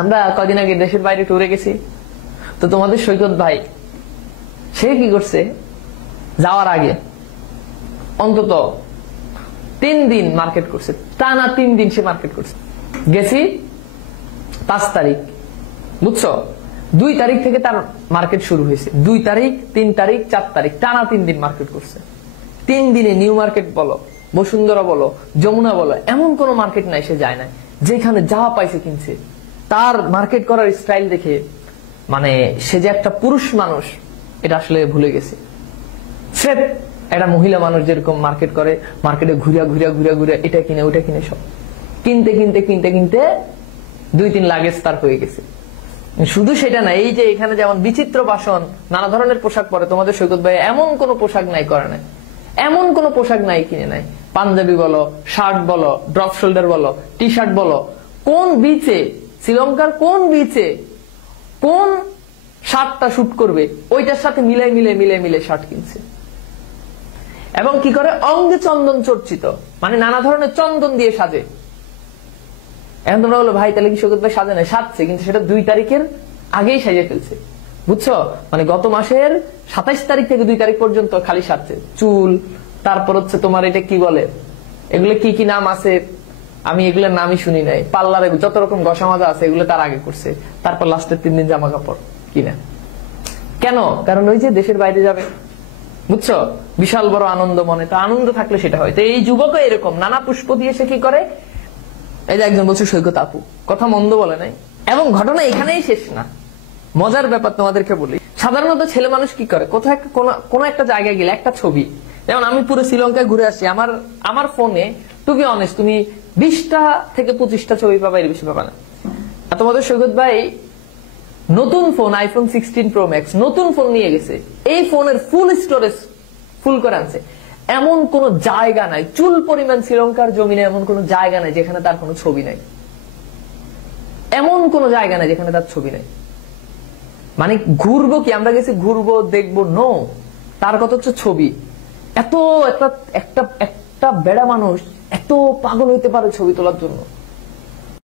আমরা কদিন আগে দেশের বাইরে ট্যুরে গেছি, তো তোমাদের সৈকত ভাই সে কি করছে, যাওয়ার আগে অন্তত 3 দিন মার্কেট করছে, টানা 3 দিন সে মার্কেট করছে। গেছি 5 তারিখ, বুঝছো, 2 তারিখ থেকে তার মার্কেট শুরু হয়েছে, 2 তারিখ 3 তারিখ 4 তারিখ টানা 3 দিন মার্কেট করছে। 3 দিনে নিউ মার্কেট বলো, বসুন্ধরা বলো, যমুনা বলো, এমন কোন মার্কেট নাই সে যায় না, যেখানে যা পাইছে কিনছে। তার মার্কেট করার স্টাইল দেখে মানে সে যে একটা পুরুষ মানুষ এটা আসলে ভুলে গেছে। স্রেফ একটা মহিলা মানুষ যেরকম মার্কেট করে, মার্কেটে ঘুরিয়া ঘুরিয়া ঘুরিয়া ঘুরিয়া এটা কিনে ওটা কিনে, সব কিনতে কিনতে কিনতে কিনতে 2-3 লাগেজ তার হয়ে গেছে। শুধু সেটা না, এই যে এখানে যেমন বিচিত্র বাসন, নানা ধরনের পোশাক পরে, তোমাদের সৈকত ভাই এমন কোন পোশাক নাই করে নাই, এমন কোন পোশাক নাই কিনে নাই। পাঞ্জাবি বলো, শার্ট বলো, ড্রপ শোল্ডার বলো, টি শার্ট বলো, কোন বিচে, শ্রীলঙ্কার কোন বিচে কোন শার্টটা শুট করবে ওইটার সাথে মিলাই মিলাই মিলাই মিলাই শার্ট কিনছে। এবং কি করে, অঙ্গে চন্দন চর্চিত, মানে নানা ধরনের চন্দন দিয়ে সাজে। এখন তোমরা বলো ভাই তাহলে কি সৈকত ভাই সাজে না? সাজছে, কিন্তু সেটা 2 তারিখের আগেই সাজিয়ে ফেলছে, বুঝছো? মানে গত মাসের 27 তারিখ থেকে 2 তারিখ পর্যন্ত খালি সাজছে, চুল, তারপর হচ্ছে তোমার এটা কি বলে, এগুলো কি কি নাম আছে আমি এগুলোর নামই শুনি নাই, পার্লারে যত রকম ঘষা মাজা আছে এগুলো তার আগে করছে, তারপর লাস্টের 3 দিন জামা কাপড় কিনা। কেন? কারণ ওই যে দেশের বাইরে যাবে, বুঝছো, বিশাল বড় আনন্দ মনে, তো আনন্দ থাকলে সেটা হয়। তো এই যুবকও এরকম নানা পুষ্প দিয়ে সে কি করে, এই যে একজন বলছে সৈকত আপু, কথা মন্দ বলে নাই। এবং ঘটনা এখানেই শেষ না, মজার ব্যাপার তোমাদেরকে বলি। সাধারণত ছেলে মানুষ কি করে, কোথাও কোন একটা জায়গায় গেলে একটা ছবি, যেমন আমি পুরো শ্রীলঙ্কায় ঘুরে আসছি, আমার ফোনে টু বি অনেস্ট তুমি 20টা থেকে 25টা ছবি পাবা, এর বেশি পাবা না। আর তোমাদের সৈকত ভাই নতুন ফোন আইফোন 16 প্রো ম্যাক্স নতুন ফোন নিয়ে গেছে, এই ফোনের ফুল স্টোরেজ ফুল করে আনছে। এমন কোন জায়গা নাই, চুল পরিমাণ শ্রীলঙ্কার জমিনে এমন কোন জায়গা নাই যেখানে তার কোনো ছবি নাই, এমন কোন জায়গা নাই যেখানে তার ছবি নাই। মানে ঘুরবো কি, আমরা গেছি ঘুরবো দেখবো, নো, তার কথা হচ্ছে ছবি। এত একটা বেড়া মানুষ এত পাগল হইতে পারে ছবি তোলার জন্য।